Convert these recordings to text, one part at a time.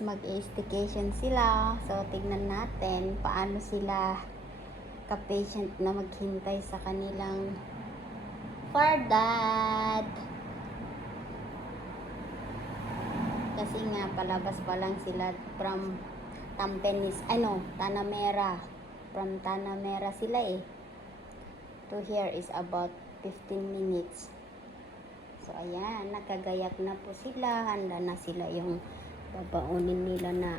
mag-staycation sila. So, tignan natin paano sila ka-patient na maghintay sa kanilang for dad. Kasi nga, palabas pa lang sila from Tampines, Tanamera. From Tanamera sila eh. To here is about 15 minutes. So, ayan, nakagayak na po sila. Handa na sila yung babaunin nila na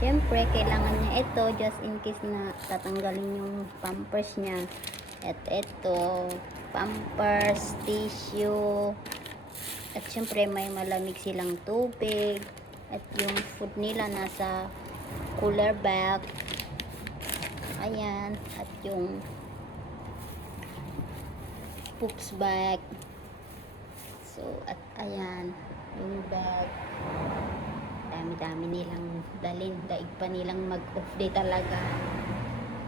syempre, kailangan niya ito just in case na tatanggalin yung pampers niya. At ito, pampers, tissue. At syempre, may malamig silang tubig. At yung food nila nasa cooler bag. Ayan. At yung poops bag. So, at ayan, yung bag. Dami-dami nilang dalhin. Daig pa nilang mag-off day talaga.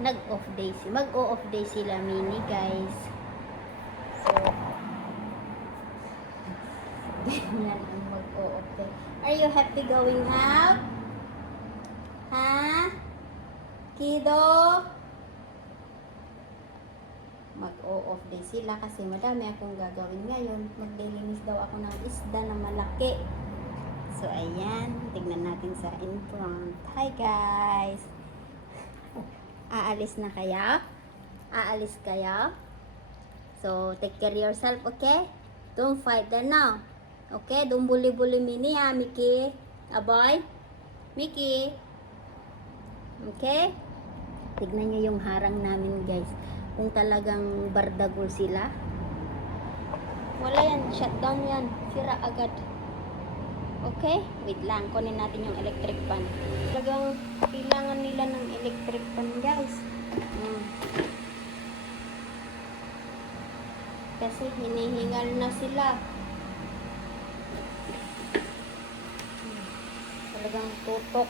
Nag-off day. Mag-off day sila, mini guys. So, ganyan ang mag-off day. Are you happy going out? Ha? Kiddo? Mag-off day sila kasi madami akong gagawin ngayon. Maglilinis daw ako ng isda na malaki. So, ayan. Tignan natin sa in front. Hi, guys! Aalis na kaya? Aalis kaya? So, take care yourself, okay? Don't fight there now. Okay? Don't bully Mini, ha, Mickey? Aboy? Mickey? Okay? Tignan nyo yung harang namin, guys. Kung talagang bardagol sila. Wala yan. Shutdown yan. Sira agad. Okay? Wait lang. Kunin natin yung electric fan. Talagang kailangan nila ng electric fan, guys. Kasi hinihingal na sila. Talagang tutok.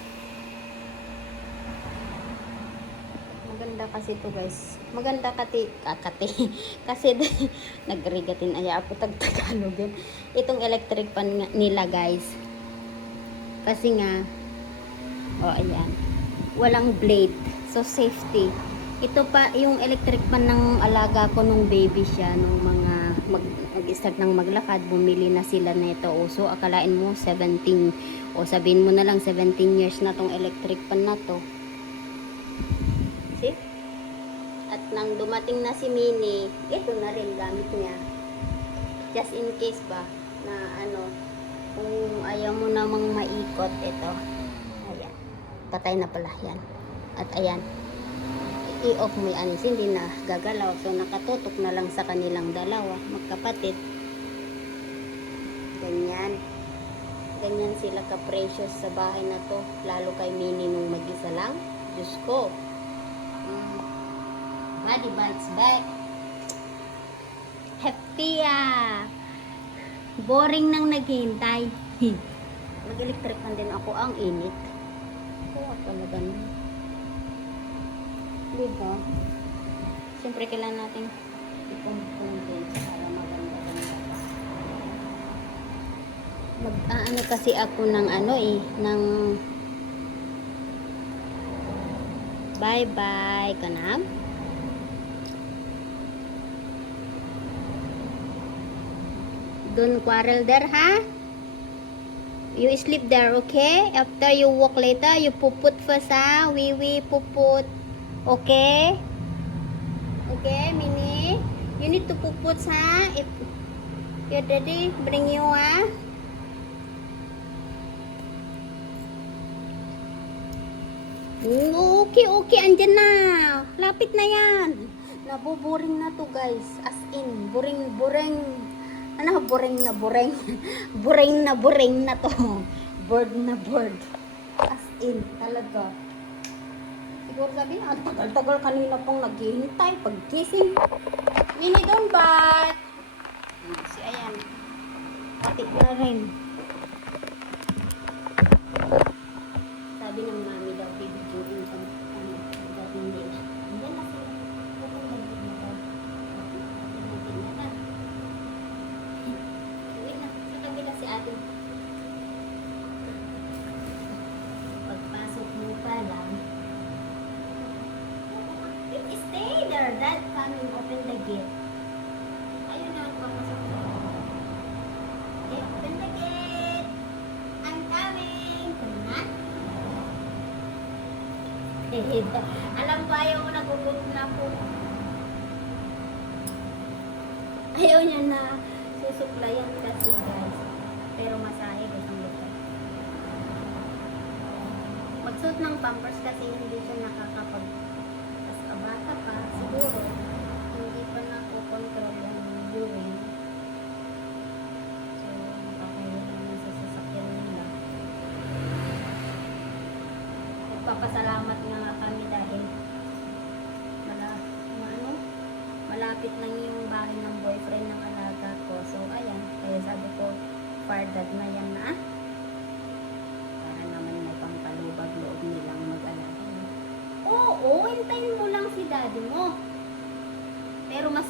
Maganda kasi ito, guys. Maganda kati. Kasi nagrigatin aya ako tag-Tagalogin. Itong electric fan nila, guys. Kasi nga, ayan. Walang blade. So, safety. Ito pa, yung electric fan ng alaga ko nung baby siya, nung mga mag-start ng maglakad, bumili na sila nito. So, akalain mo 17, o sabihin mo na lang 17 years na tong electric fan na to. See? At nang dumating na si Mini, ito na rin gamit niya. Just in case ba, na kung ayaw mo namang maikot, ito. Ayan. Patay na pala yan. At ayan. I-off mo yan. Hindi na gagalaw. So, nakatutok na lang sa kanilang dalawa. Magkapatid. Ganyan. Ganyan sila ka-precious sa bahay na to. Lalo kay Mini nung mag-isa lang. Diyos ko. Body bites back. Happy boring nang naghihintay. Mag-electric fan din ako. Ang init. Talaga na. Diba? Siyempre kailangan natin i-condense para maganda-ganda. Mag-ano kasi ako ng ng bye-bye kanam. Don't quarrel there, ha? You sleep there, okay? After you walk later, you puput first, ha? Wee puput. Okay? Okay, Mini? You need to puput, ha? If your daddy bring you, ha? Okay, andyan na. Lapit na yan. Nabuboring na to, guys. As in, boring. Boring na to. Bored na bored. As in, talaga. Siguro sabi na, ang tagal-tagal kanina pong naghihintay. Pagkising. Mini, don't bite. Si ayan. Pati na rin. Sabi ng mami daw, bibidyoin ko. Gagawin nila. Andyan na sila. Alam ko ayaw mo nagugutom na po. Ayaw niya na susuplayan kasi guys. Pero masahe gusto nito. Magsuot ng pampers kasi hindi siya nakakapag tas kabata pa siguro hindi pa nakokontrol yung urine. So makakahiya naman sa sasakyan nila. Nagpapasalamat nga kami dahil malapit lang yung bahay ng boyfriend ng alaga ko. So ayan, kaya sabi ko fardad na yan na para naman may pampalubag loob nilang mag-alaga. Oo, hintayin mo lang si daddy mo. Pero mas